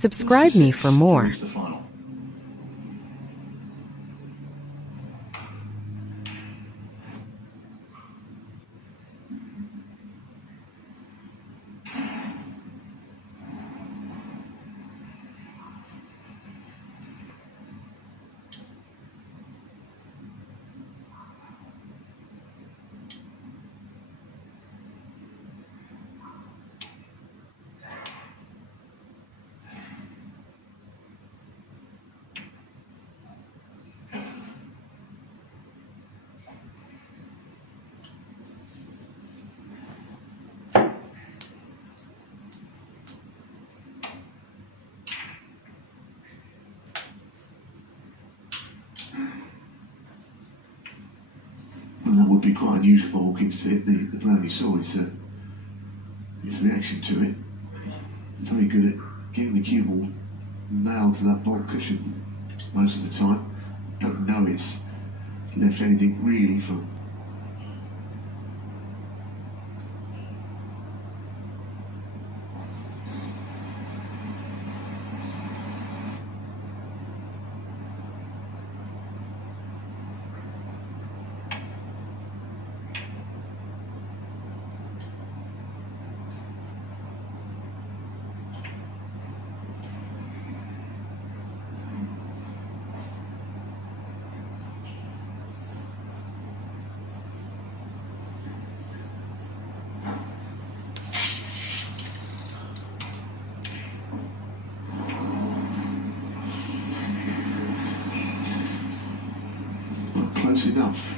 Subscribe me for more. The final. And that would be quite unusual for Hawkins to hit the brown. You saw his reaction to it. Very good at getting the cue ball nailed to that ball cushion most of the time. Don't know it's left anything really for close enough.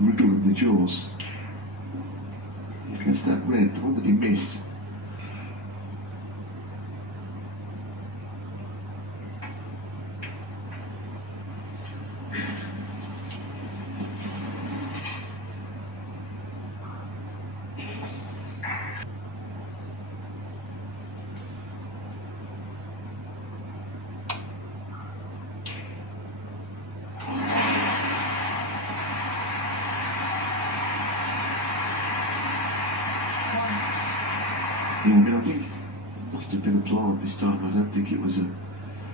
Wriggling the jaws. He's left that red, the one that he missed. Yeah, I mean, I think it must have been a plant this time. I don't think it was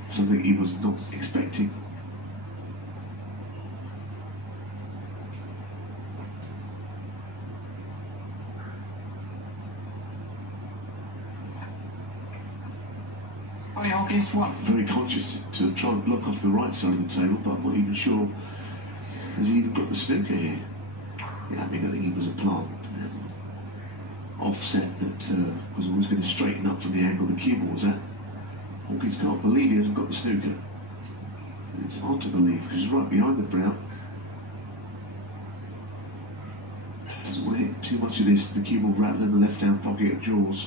something he was not expecting. Guess what? Very conscious to try and block off the right side of the table, but I'm not even sure has he even got the snooker here. Yeah, I mean, I think he was a plant. Offset that was always going to straighten up from the angle the cue ball was at. Hawkins can't believe he hasn't got the snooker. It's hard to believe because he's right behind the brown. Doesn't want to hit too much of this, the cue ball rattle in the left hand pocket of jaws.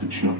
Good shot.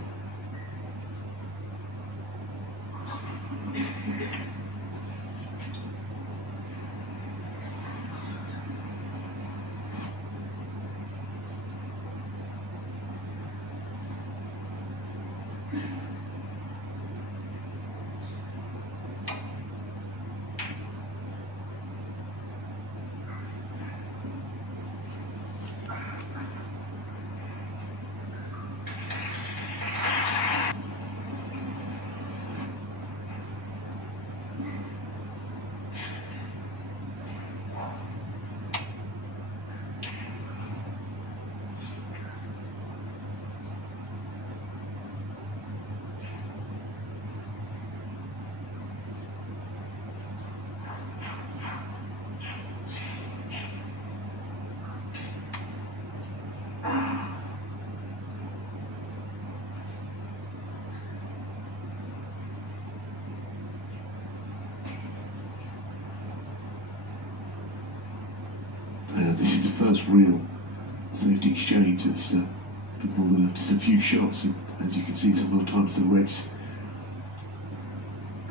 This is the first real safety exchange. It's been more than just a few shots, and as you can see, some of the times the reds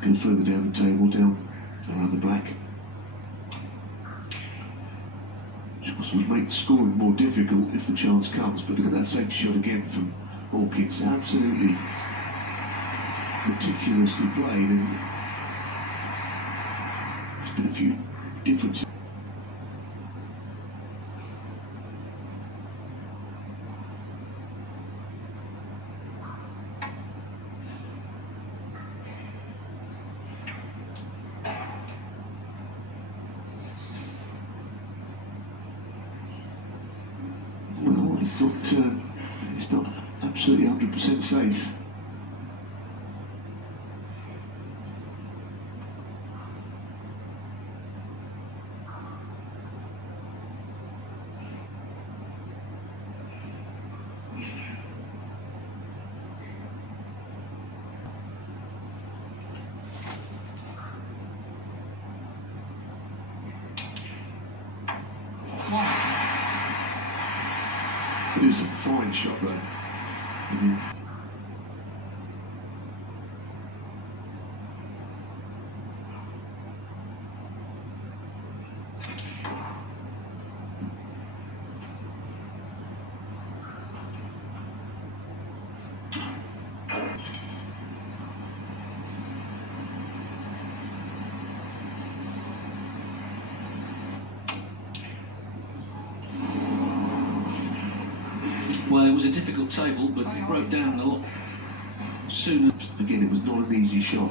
go further down the table, down around the black. Which would make scoring more difficult if the chance comes, but look at that safety shot again from Hawkins. Absolutely meticulously played, and there's been a few differences. it's not absolutely 100% safe. It was a fine shot though. Well, it was a difficult table, but it broke down a lot soon. Again, it was not an easy shot.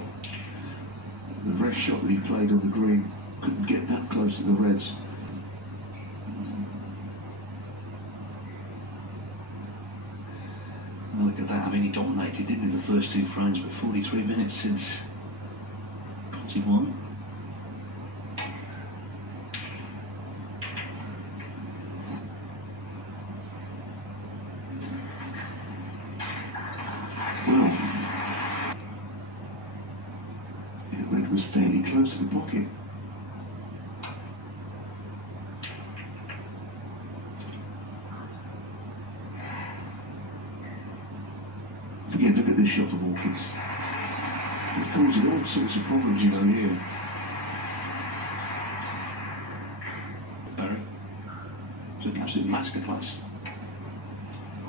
The red shot that he played on the green couldn't get that close to the reds. Look at that. I mean, he dominated, didn't he, the first two frames, but 43 minutes since he won. Well, red was fairly close to the pocket. Again, look at this shot from Hawkins. It's causing all sorts of problems, you know, here. Barry. It's an absolute masterclass.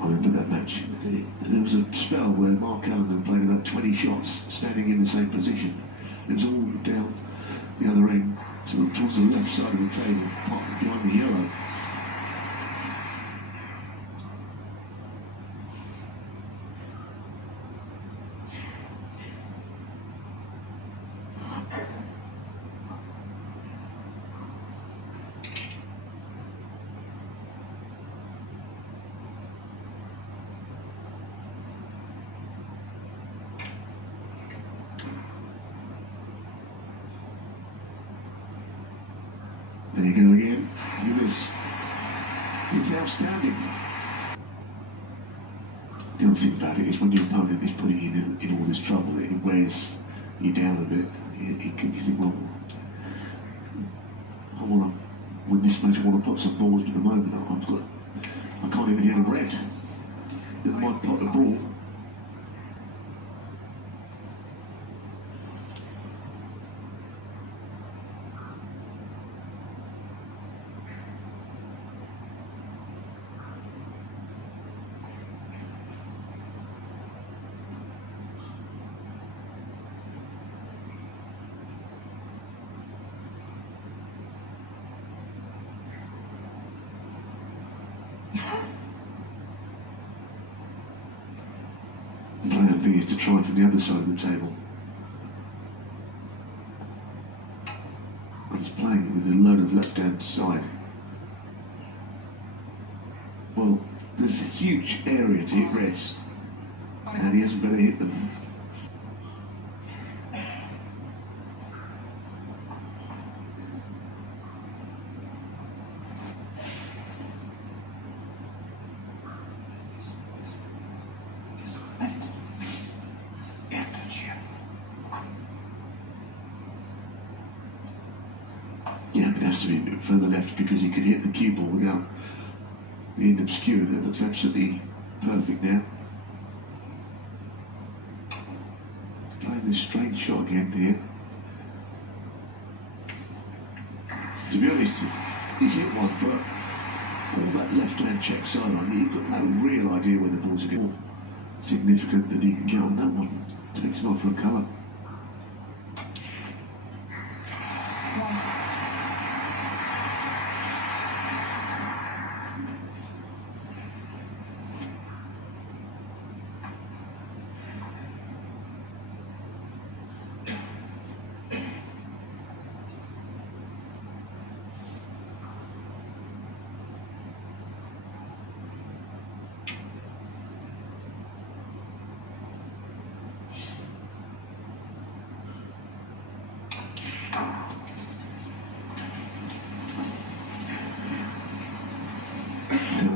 I remember that match. There was a spell where Mark Allen played about 20 shots standing in the same position. It was all down the other end, towards the left side of the table, behind the yellow. There you go again. Look at this. It's outstanding. The other thing about it is when your opponent is putting you in all this trouble, it wears you down a bit. You think, well, I want to win this match. I want to put some balls, but at the moment I can't even hit a red that might pot the ball. The plan B is to try from the other side of the table. And he's playing it with a load of left-hand side. Well, there's a huge area to hit reds, and he hasn't better hit them. Yeah, it has to be a bit further left because he could hit the cue ball without being obscured. That looks absolutely perfect now. Playing this strange shot again here. To be honest, he's hit one, but all that left-hand check side on, you've got no real idea where the balls are going. Significant that he can get on that one. Takes him off for a colour.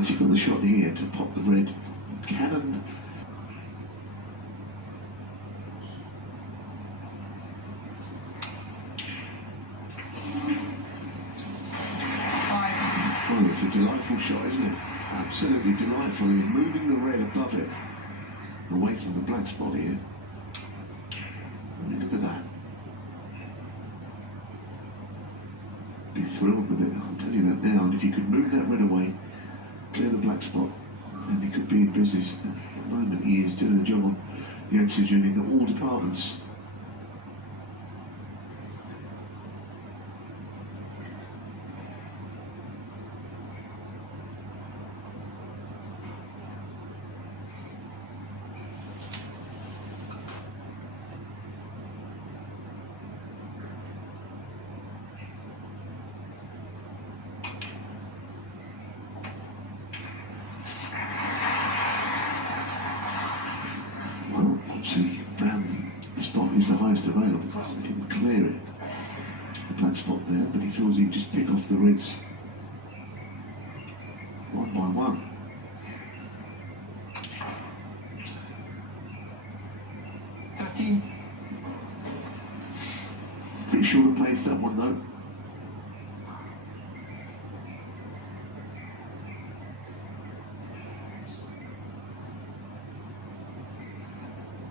Once he got the shot here to pop the red cannon. Well, it's a delightful shot, isn't it? Absolutely delightful. He's moving the red above it, away from the black spot here. I mean, look at that. Be thrilled with it, I'll tell you that now. And if you could move that red away, clear the black spot, then he could be in business. At the moment, he is doing a job on the oxygen in all departments. Well, obviously, brown spot is the highest available because he didn't clear it. The black spot there, but he feels he can just pick off the reds one by one. Pretty short of pace that one though.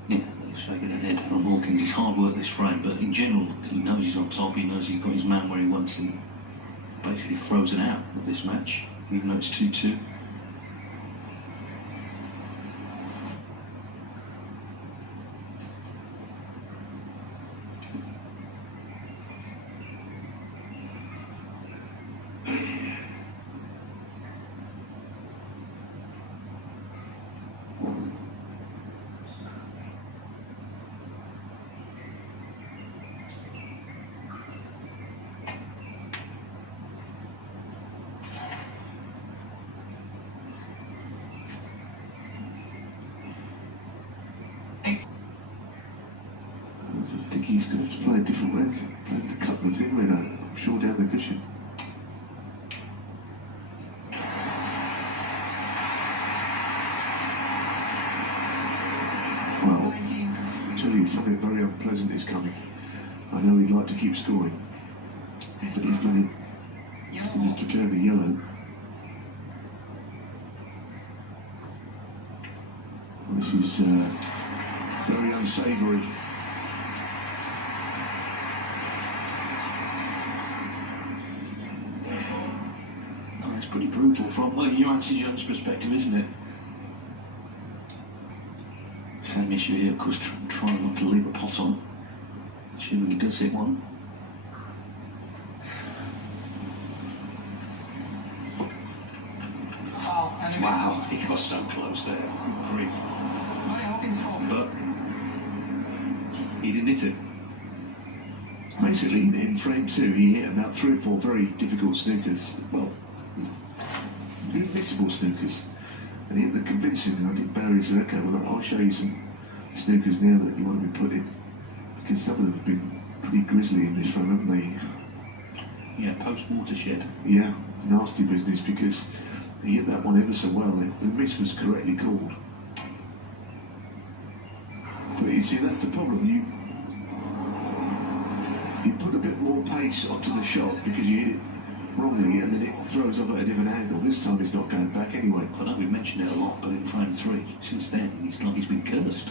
Yeah, shaking the head on Hawkins. It's hard work this frame, but in general, he knows he's on top. He knows he's got his man where he wants him. Basically frozen out of this match, even though it's 2-2. I think he's going to have to play a different red, plan to cut the thin red out, I'm sure, down the cushion. Well, I tell you, something very unpleasant is coming. I know he'd like to keep scoring, but he's going to declare the yellow. This is very unsavoury. Oh, it's pretty brutal from Yuan's perspective, isn't it? Same issue here, of course, trying not to leave a pot on. Assuming he does hit one. Wow, he got so close there. Grief. But he didn't hit it. Basically, in frame two, he hit about 3 or 4 very difficult snookers. Well, missable snookers. And he hit them convincingly. I think Barry said, okay, well, I'll show you some snookers now that you want to be put in. Because some of them have been pretty grisly in this frame, haven't they? Yeah, post-watershed. Yeah, nasty business, because he hit that one ever so well. The miss was correctly called. But you see, that's the problem. You put a bit more pace onto the shot because you hit it wrongly, and then it throws off at a different angle. This time it's not going back anyway. I know we've mentioned it a lot, but in frame 3, since then, it's like he's been cursed.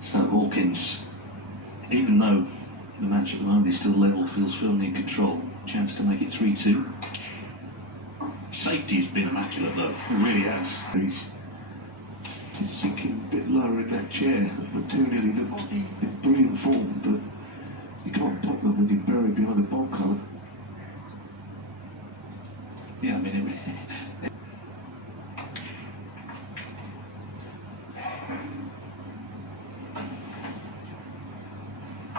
So Hawkins even though the match at the moment is still level, feels firmly in control. Chance to make it 3-2. Safety has been immaculate though, it really has. He's just sinking a bit lower in that chair. But 2-0 looked in brilliant form, but you can't pop them when you're buried behind a bolt colour. Yeah, I mean,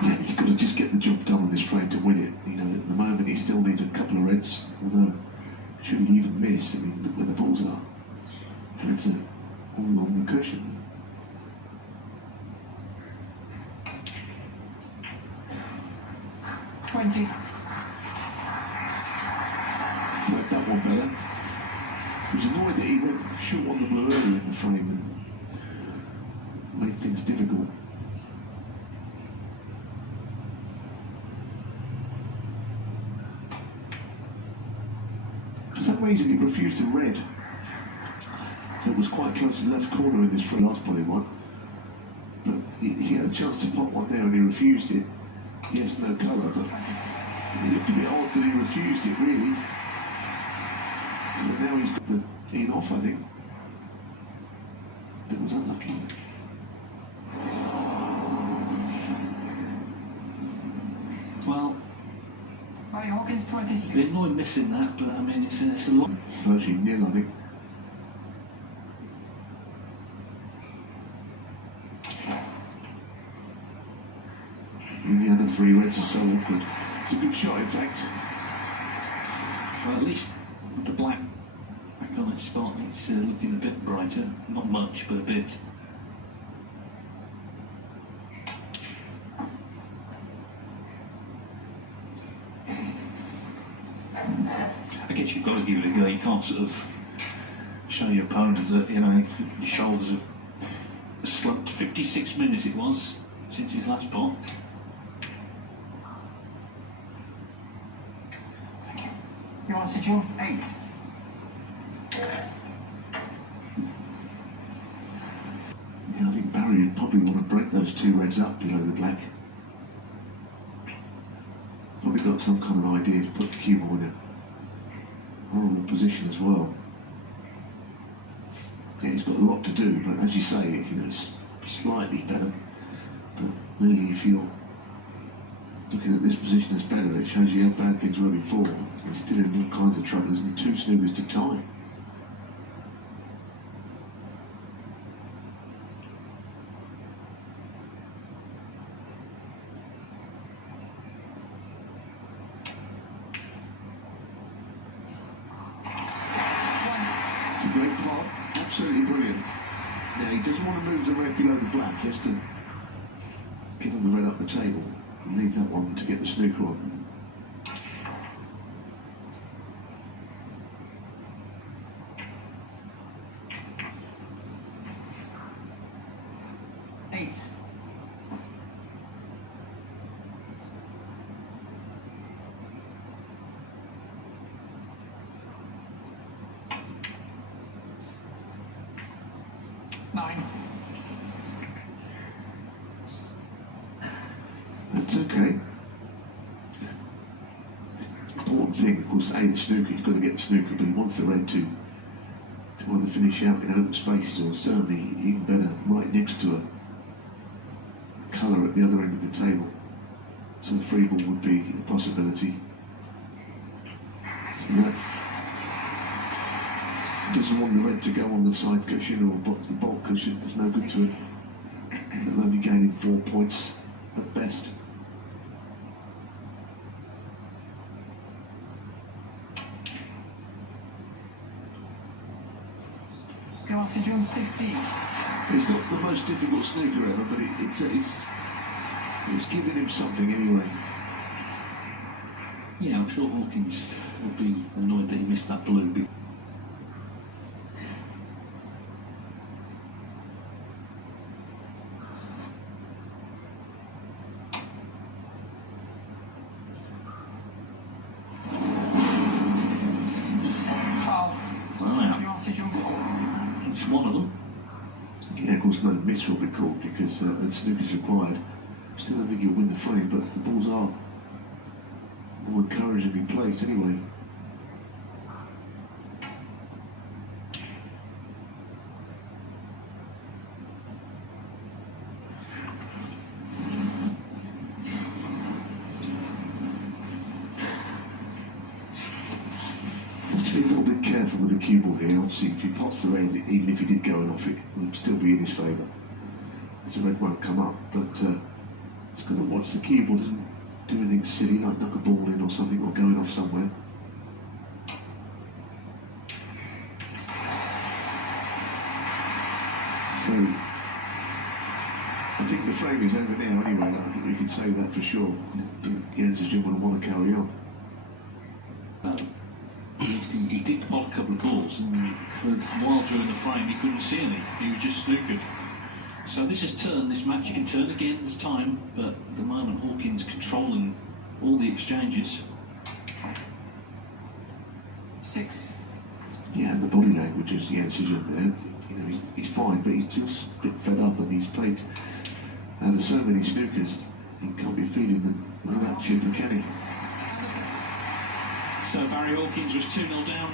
yeah, he's got to just get the job done on this frame to win it. You know, at the moment he still needs a couple of reds, although should he even miss, I mean, look where the balls are. And it's all along the cushion. Read that one better. He was annoyed that he went short on the blue early in the frame and made things difficult. For some reason he refused a red that was quite close to the left corner in this free last body one. But he had a chance to pop one there and he refused it. He has no colour, but it looked a bit odd that he refused it really. So now he's got the in off, I think. That was unlucky. well, B.Hawkin's 26. they annoyed missing that, but I mean, it's a lot. Virtually nil, I think. And the other three reds are so awkward. It's a good shot, in fact. Well, at least with the black back on its spot, it's looking a bit brighter. Not much, but a bit. I guess you've got to give it a go. You can't sort of show your opponent that, you know, your shoulders have slumped. 56 minutes it was since his last pot. Yuan 8. Yeah, I think Barry would probably want to break those two reds up below the black. Probably got some kind of idea to put the cue ball in a horrible position as well. Yeah, he's got a lot to do, but as you say, you know, it's slightly better. But really, if you're looking at this position as better, it shows you how bad things were before. He's still in all kinds of trouble, isn't he? 2 snookers to tie. It's a great pot, absolutely brilliant. Now he doesn't want to move the red below the black, he has to get on the red up the table and leave that one to get the snooker on. That's okay. Important thing, of course, the snooker, he's got to get the snooker, but he wants the red to either finish out in open spaces or certainly even better right next to a colour at the other end of the table. So the free ball would be a possibility. So that doesn't want the red to go on the side cushion or the bolt cushion. It's no good to it. They'll only gain 4 points at best. Yuan 16. It's not the most difficult snooker ever, but it's giving him something anyway. Yeah, I'm sure Hawkins would be annoyed that he missed that blue. It's one of them. Yeah, of course, no miss will be called because the snooker's required. Still don't think he'll win the frame, but the balls are more encouragingly placed anyway. Just to be a little bit careful with the cue ball here. Obviously, if he pots the red, even if he did go off, it would still be in his favour. The red won't come up, but it's got to watch the cue ball doesn't do anything silly like knock a ball in or something or going off somewhere. So I think the frame is over now anyway. I think we can say that for sure. I think Yuan will want to carry on. He did pot a couple of balls, and for a while during the frame he couldn't see any. He was just snookered. So this has turned this match. You can turn again this time, but at the moment Hawkins controlling all the exchanges. 6. Yeah, and the body language is the answer there. You know, he's fine, but he's just a bit fed up, and he's played. And there's so many snookers, he can't be feeding them without chipper, can he? So Barry Hawkins was 2-0 down.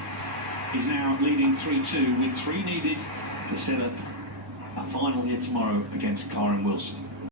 He's now leading 3-2 with 3 needed to set up a final here tomorrow against Kyron Wilson.